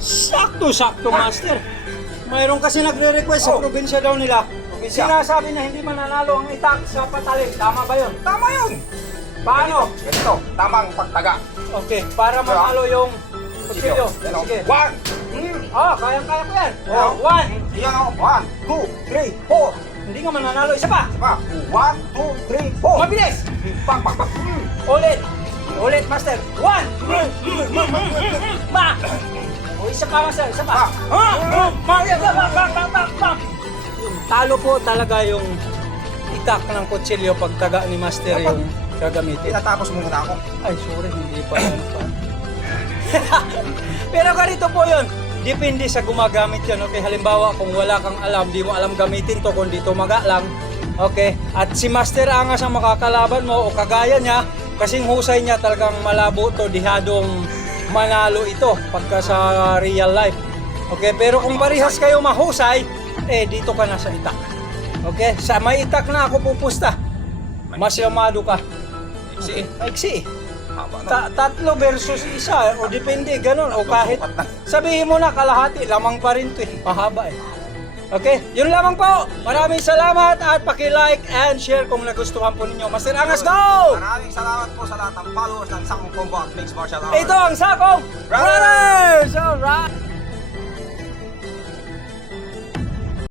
Sakto-sakto, Master. Mayroon kasi nagre-request sa probinsya daw nila. Sinasabi na hindi mananalo ang itak sa patalim. Tama ba yun? Tama yun! Paano? Ganito, tamang pagtaga. Okay, para manalo yung kutsilyo. Yan o. Sige. 1! Kayang-kaya ko yan. Yan. 1. Yan o. 1, 2, 3, 4. Hindi ka mananalo. Isa pa. Diba? 1, 2, 3, 4. Mabilis. Bang, bang, bang. Ulit. Ulit, Master. 1. Ma. O, isa pa, Master. Isa pa. Yung talo po talaga yung itak ng kutsilyo pag taga ni Master yung gagamitin. Tinatapos mo muna ako. Ay, sorry, hindi pa yan pa. Pero ganito po yun. Depende sa gumagamit yan. Okay, halimbawa kung wala kang alam, di mo alam gamitin to, kung di tumaga lang. Okay, at si Master Angas ang makakalaban mo o kagaya niya, kasing husay niya talagang malabo to, dihadong manalo ito pagka sa real life. Okay, pero kung parehas kayo mahusay, dito ka na sa itak. Okay, sa may itak na ako pupusta. Mas yamado ka. Maiksi. Tatlo versus isa, o depende, ganun, o kahit sabihin mo na kalahati, lamang pa rin to mahaba Okay, yun lamang po. Maraming salamat at paki-like and share kung nagustuhan po ninyo. Master Angas, go! Maraming salamat po sa lahat ng followers ng Sakong Combo at Mixed Martial Arts. Ito ang Sakong Brothers! Alright!